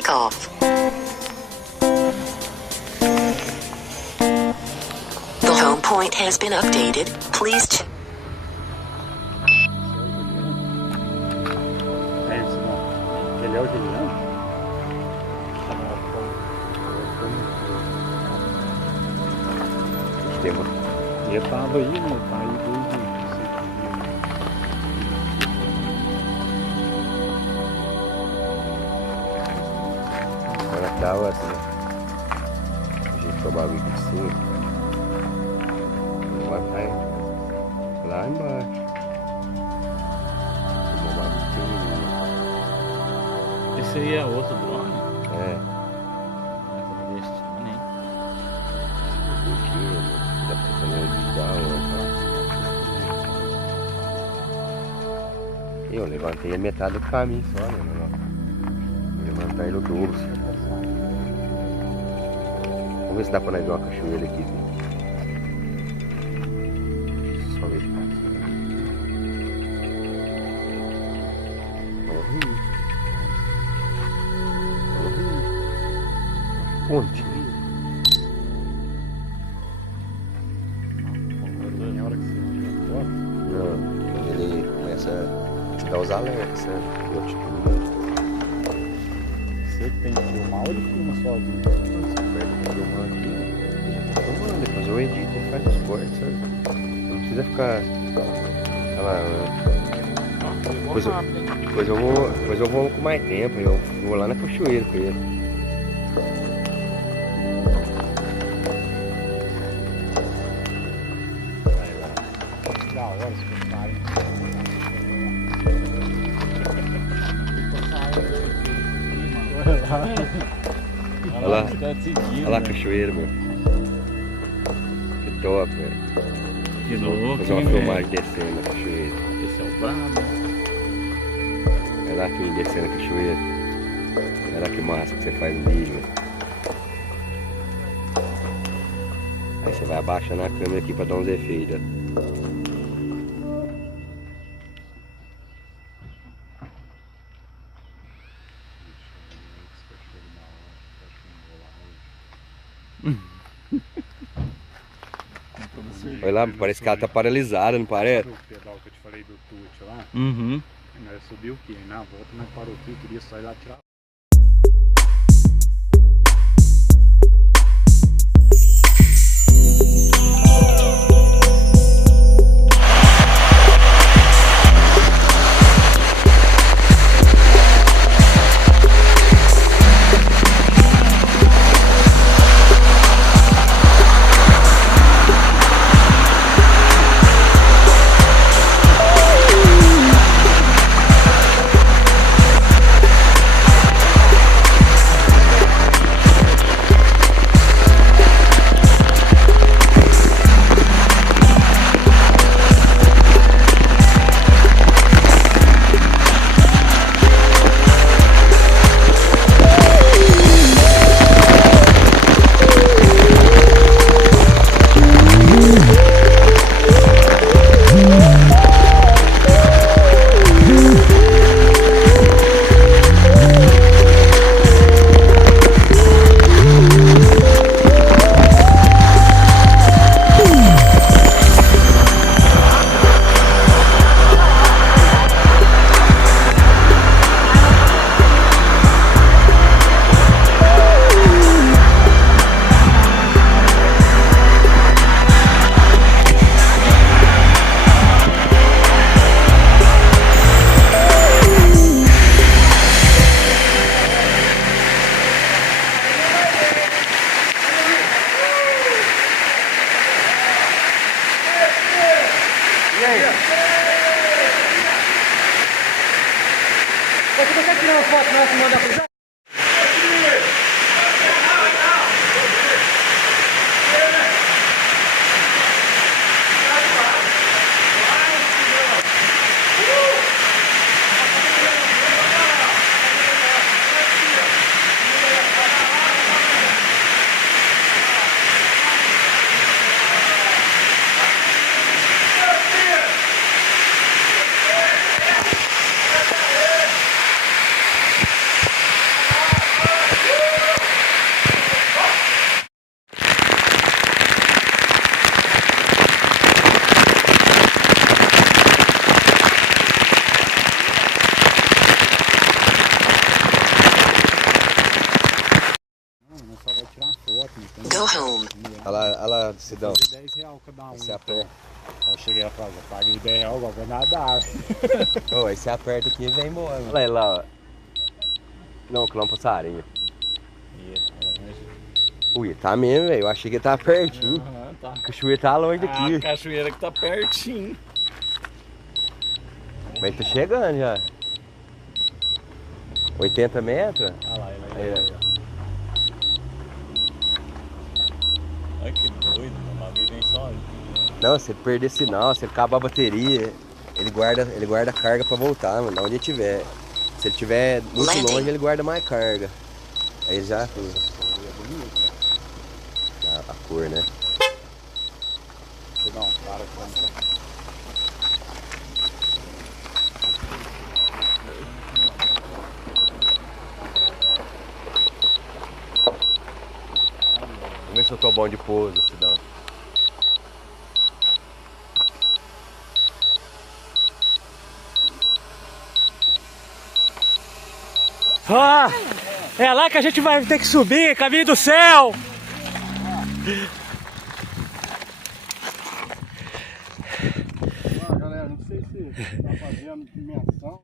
take off. The home point has been updated. Please check. Ele é o Juliano? Ele tava aí, né? Tá aí desde... Agora tava assim. A gente tomava o bico de cima. Vai lá embaixo. Esse aí é outro drone? É. Dá pra fazer um digital, eu levantei a metade do caminho só, né? Vou levantar ele o dobro. Vamos ver se dá pra nós ver uma cachoeira aqui. Só ver de cá. Onde? Não, quando ele começa a te dar os alertas, sabe? Você tem que filmar ou ele filma sozinho? Você perde pra filmar aqui, ele tá filmando, depois eu edito e faz os cortes, sabe? Não precisa ficar. Depois eu vou com mais tempo, eu vou lá na cachoeira com ele. Da hora esse comentário. Olha lá a cachoeira, meu. Que top, velho. Que louco, fazer uma filmagem descendo a cachoeira. Esse é o brabo. É lá que descendo a cachoeira. Olha lá que massa que você faz o vídeo, velho. Aí você vai abaixando a câmera aqui pra dar uns efeitos, ó. Olha lá, parece que ela tá paralisada, não parece? O pedal que eu te falei do tute lá. Uhum. Nós subiu o quê? Na volta nós parou aqui, queria só ir lá tirar. Você consegue tirar uma foto nossa e mandar pro Zé? lá, Sidão. R$10 cada um. Você aperta. Eu cheguei a fazer, paguei R$10, agora vou nadar. Ô, aí você aperta aqui e vem embora. Olha aí lá, ó. Não, que lá é um passarinho. Ui, tá mesmo, velho. Eu achei que ele tava pertinho. Tá. A cachoeira tá longe daqui. A cachoeira que tá pertinho. Mas tá chegando já. 80 metros? Olha lá, ele Aí, aí. Olha que doido, o bagulho vem só ali. Não, se ele perder sinal, se ele acabar a bateria, ele guarda carga pra voltar, mano, onde ele tiver. Se ele tiver muito longe, ele guarda mais carga. Aí já. A cor, né? Não, para com. Vamos ver se eu tô bom de pouso, Sidão. Ó, é lá que a gente vai ter que subir, caminho do céu. Galera, não sei se tá fazendo dimensão.